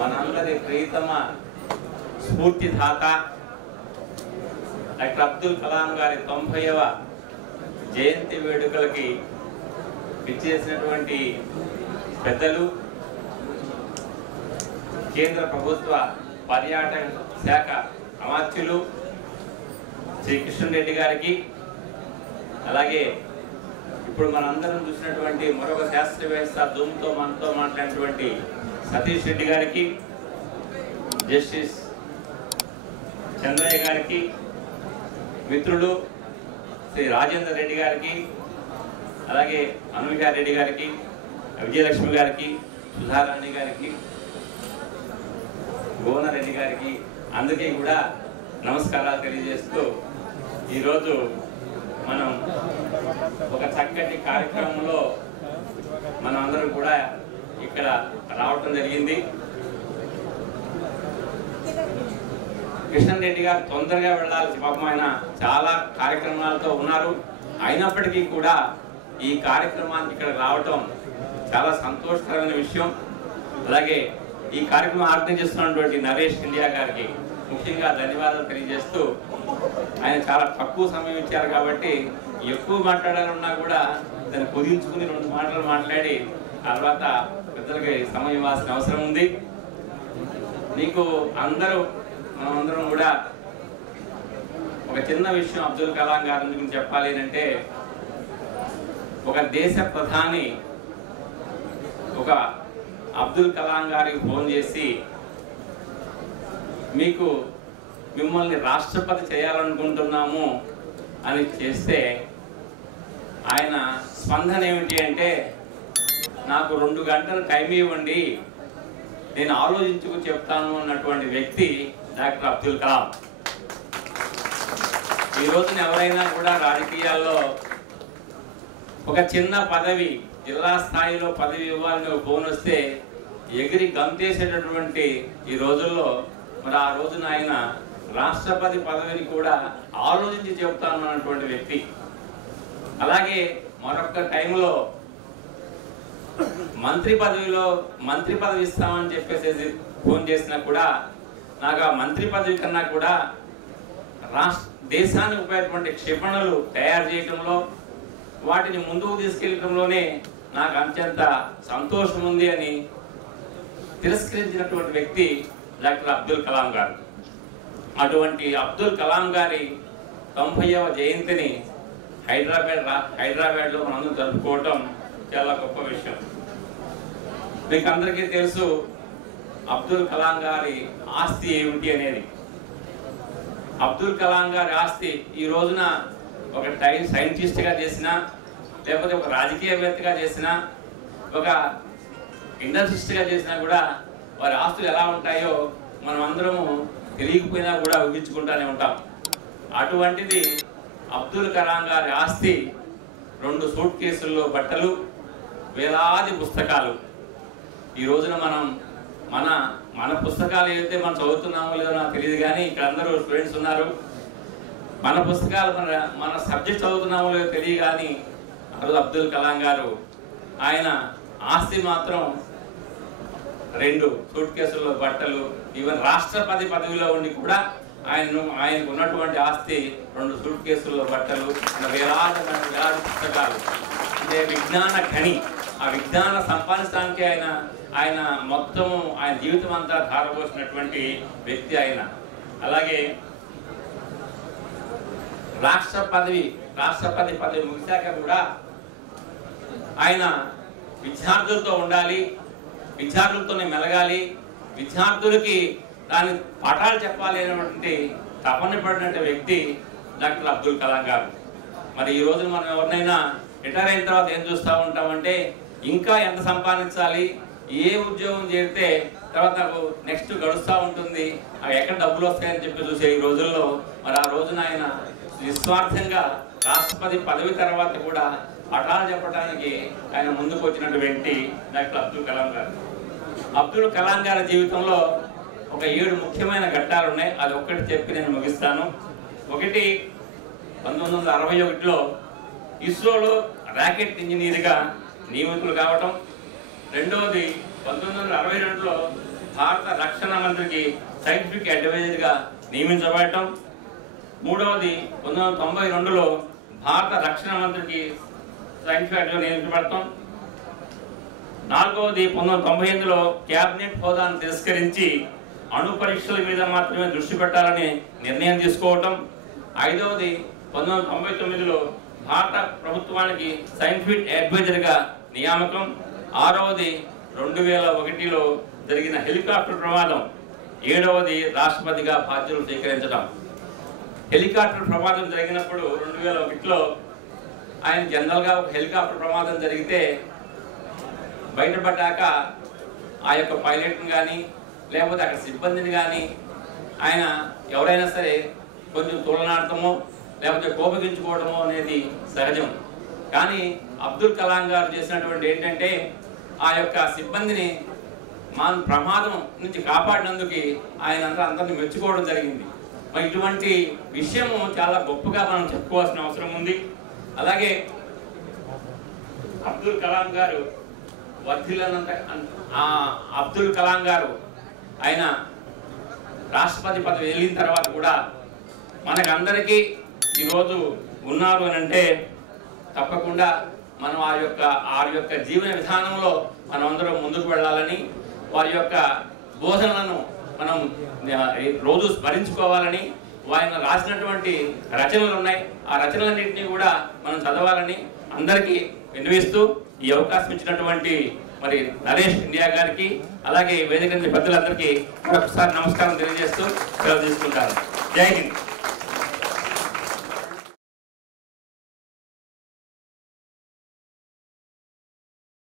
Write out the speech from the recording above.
మనందరి ప్రియతమ స్ఫూర్తిదాత డాక్టర్ అబ్దుల్ కలాం గారి 90వ జయంతి వేడుకలకి ఇచ్చేసినటువంటి పెద్దలు, కేంద్ర ప్రభుత్వ పర్యాటక శాఖ అమాత్యులు శ్రీ కిషన్ రెడ్డి గారికి, అలాగే ఇప్పుడు మనందరం చూసినటువంటి మరొక శాస్త్రవేత్త జూమ్తో మనతో మాట్లాడినటువంటి సతీష్ రెడ్డి గారికి, జస్టిస్ చంద్రయ్య గారికి, మిత్రులు శ్రీ రాజేందర్ రెడ్డి గారికి, అలాగే అనుమికా రెడ్డి గారికి, విజయలక్ష్మి గారికి, సుధారాణి గారికి, గోనారెడ్డి గారికి అందరికీ కూడా నమస్కారాలు తెలియజేస్తూ ఈరోజు మనం ఒక చక్కటి కార్యక్రమంలో మనం అందరం కూడా ఇక్కడ రావటం జరిగింది. కిషన్ రెడ్డి గారు తొందరగా వెళ్ళాల్సి పాపం ఆయన చాలా కార్యక్రమాలతో ఉన్నారు. అయినప్పటికీ కూడా ఈ కార్యక్రమానికి ఇక్కడ రావటం చాలా సంతోషకరమైన విషయం. అలాగే ఈ కార్యక్రమం ఆర్గనైజ్ చేస్తున్నటువంటి నరేష్ ఇండియా గారికి ముఖ్యంగా ధన్యవాదాలు తెలియజేస్తూ, ఆయన చాలా తక్కువ సమయం ఇచ్చారు కాబట్టి ఎక్కువ మాట్లాడాలన్నా కూడా దాన్ని కుదించుకుని 2 మాటలు మాట్లాడి తర్వాత పెద్దలకి సమయం ఇవ్వాల్సిన అవసరం ఉంది. మీకు మనమందరం కూడా ఒక చిన్న విషయం అబ్దుల్ కలాం గారి గురించి చెప్పాలి అంటే, ఒక దేశ ప్రధాని ఒక అబ్దుల్ కలాం గారికి ఫోన్ చేసి మిమ్మల్ని రాష్ట్రపతి చేయాలనుకుంటున్నాము అని చేస్తే ఆయన స్పందన ఏమిటి అంటే, నాకు 2 గంటలు టైం ఇవ్వండి, నేను ఆలోచించుకు చెప్తాను అన్నటువంటి వ్యక్తి డాక్టర్ అబ్దుల్ కలాం. ఈ రోజున ఎవరైనా కూడా రాజకీయాల్లో ఒక చిన్న పదవి, జిల్లా స్థాయిలో పదవి ఇవ్వాలని ఫోన్ వస్తే ఎగిరి గంతేసేటటువంటి ఈ రోజుల్లో మరి ఆ రోజున ఆయన రాష్ట్రపతి పదవిని కూడా ఆలోచించి చెప్తాను అన్నటువంటి వ్యక్తి. అలాగే మరొక టైంలో మంత్రి పదవి ఇస్తామని చెప్పేసి ఫోన్ చేసినా కూడా నాకు ఆ మంత్రి పదవి కన్నా కూడా దేశానికి ఉపయోగపడే క్షిపణులు తయారు చేయడంలో, వాటిని ముందుకు తీసుకెళ్లడంలోనే నాకు అత్యంత సంతోషం ఉంది అని తిరస్కరించినటువంటి వ్యక్తి డాక్టర్ అబ్దుల్ కలాం గారు. అటువంటి అబ్దుల్ కలాం గారి 90వ జయంతిని హైదరాబాద్లో మనందరం జరుపుకోవటం చాలా గొప్ప విషయం. మీకు అందరికీ తెలుసు అబ్దుల్ కలాం గారి ఆస్తి ఏమిటి అనేది. అబ్దుల్ కలాం గారి ఆస్తి ఈ రోజున ఒక సైంటిస్ట్గా చేసినా, లేకపోతే ఒక రాజకీయవేత్తగా చేసినా, ఒక ఇండస్ట్రిస్ట్గా చేసినా కూడా వారి ఆస్తులు ఎలా ఉంటాయో మనం అందరము తెలియకపోయినా కూడా ఊహించుకుంటూనే ఉంటాం. అటువంటిది అబ్దుల్ కలాం గారి ఆస్తి 2 సూట్ కేసుల్లో బట్టలు, వేలాది పుస్తకాలు. ఈ రోజున మన పుస్తకాలు ఏదైతే మనం చదువుతున్నామో లేదో నాకు తెలియదు, కానీ ఇక్కడ అందరూ స్టూడెంట్స్ ఉన్నారు. మన పుస్తకాలు మన సబ్జెక్ట్ చదువుతున్నామో లేదో తెలియదు, కానీ అప్పుడు అబ్దుల్ కలాం గారు ఆయన ఆస్తి మాత్రం 2 సూట్ కేసుల్లో బట్టలు, ఈవెన్ రాష్ట్రపతి పదవిలో ఉండి కూడా ఆయనకు ఉన్నటువంటి ఆస్తి 2 సూట్ కేసుల్లో బట్టలు, వేలాది పుస్తకాలు. అంటే విజ్ఞాన ఖని. ఆ విజ్ఞాన సంపాదించడానికి ఆయన మొత్తం ఆయన జీవితం అంతా ధారపోసినటువంటి వ్యక్తి ఆయన. అలాగే రాష్ట్రపతి పదవి ముగిశాక కూడా ఆయన విద్యార్థులతో ఉండాలి, విద్యార్థులతోనే మెలగాలి, విద్యార్థులకి దాని పాఠాలు చెప్పాలి అనేటువంటి తపన పడినటువంటి వ్యక్తి డాక్టర్ అబ్దుల్ కలాం గారు. మరి ఈ రోజున మనం ఎవరినైనా రిటైర్ అయిన తర్వాత ఏం చూస్తూ ఉంటామంటే, ఇంకా ఎంత సంపాదించాలి, ఏ ఉద్యోగం చేస్తే తర్వాత నాకు నెక్స్ట్ గడుస్తూ ఉంటుంది, అవి ఎక్కడ డబ్బులు వస్తాయని చెప్పి చూసే ఈ రోజుల్లో మరి ఆ రోజున ఆయన నిస్వార్థంగా రాష్ట్రపతి పదవి తర్వాత కూడా పాఠాలు చెప్పడానికి ఆయన ముందుకు వచ్చినటువంటి డాక్టర్ అబ్దుల్ కలాం గారు. అబ్దుల్ కలాం గారి జీవితంలో ఒక 7 ముఖ్యమైన ఘట్టాలు ఉన్నాయి. అది ఒక్కటి చెప్పి నేను ముగిస్తాను. ఒకటి, 1961లో ఇస్రోలో రాకెట్ ఇంజనీర్గా నియమితులు కావటం. రెండవది 1962లో భారత రక్షణ మంత్రికి సైంటిఫిక్ అడ్వైజర్గా నియమించబడటం. మూడవది 1992లో భారత రక్షణ మంత్రికి సైంటిఫిక్ అడ్వైజర్ నియమించబడటం. నాలుగవది 1998లో క్యాబినెట్ హోదాను తిరస్కరించి అణు పరీక్షల మీద మాత్రమే దృష్టి పెట్టాలని నిర్ణయం తీసుకోవటం. ఐదవది 1999లో భారత ప్రభుత్వానికి సైంటిఫిక్ అడ్వైజర్గా నియామకం. ఆరవది 2001లో జరిగిన హెలికాప్టర్ ప్రమాదం. ఏడవది రాష్ట్రపతిగా బాధ్యతలు స్వీకరించడం. హెలికాప్టర్ ప్రమాదం జరిగినప్పుడు 2001లో ఆయన జనరల్గా ఒక హెలికాప్టర్ ప్రమాదం జరిగితే బయటపడ్డాక ఆ యొక్క పైలట్ని కానీ లేకపోతే అక్కడ సిబ్బందిని కానీ ఆయన ఎవరైనా సరే కొంచెం తులనాడటమో లేకపోతే కోపగించుకోవడమో అనేది సహజం. కానీ అబ్దుల్ కలాం గారు చేసినటువంటి ఏంటంటే ఆ యొక్క సిబ్బందిని ప్రమాదం నుంచి కాపాడినందుకు ఆయన అందరిని మెచ్చుకోవడం జరిగింది. మరి ఇటువంటి విషయము చాలా గొప్పగా మనం చెప్పుకోవాల్సిన అవసరం ఉంది. అలాగే అబ్దుల్ కలాం గారు వర్ధిల్లినంత అబ్దుల్ కలాం గారు ఆయన రాష్ట్రపతి పదవి వెళ్ళిన తర్వాత కూడా మనకందరికీ ఈరోజు ఉన్నారు అని అంటే తప్పకుండా మనం వారి యొక్క జీవన విధానంలో మనం అందరం ముందుకు వెళ్ళాలని, వారి యొక్క బోధనలను మనం రోజు స్మరించుకోవాలని, ఆయన రాసినటువంటి రచనలు ఉన్నాయి, ఆ రచనలన్నింటినీ కూడా మనం చదవాలని అందరికీ విన్నవిస్తూ ఈ అవకాశం ఇచ్చినటువంటి మరి నరేష్ ఇండియా గారికి అలాగే వేదిక పెద్దలందరికీ మరొకసారి నమస్కారం తెలియజేస్తూ సెలవు తీసుకుంటాను. జై హింద్.